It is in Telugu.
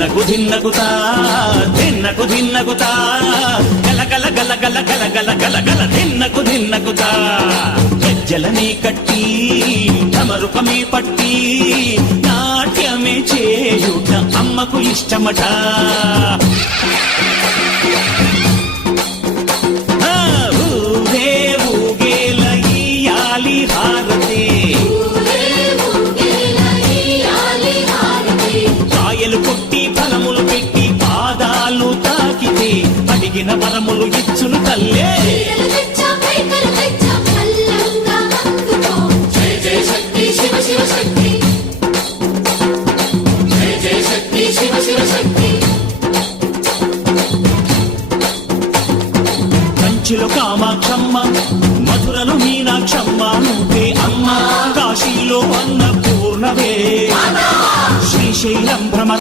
ధిన్నకు ధిన్నకుతా ధిన్నకు ధిన్నకుతా గల గల గల గల గల గల గల గల ధిన్నకు ధిన్నకుతా గజ్జలనే కట్టి ఢమరుకమే పట్టి నాట్యమే చేయుట అమ్మకు ఇష్టమట ఊరే ఊగేల ఇయ్యాలి హారతి కాయలు కొట్టి ఫలములు పెట్టి పాదాలు తాకితే అడిగిన వరములు ఇచ్చును తల్లే శివ శక్తి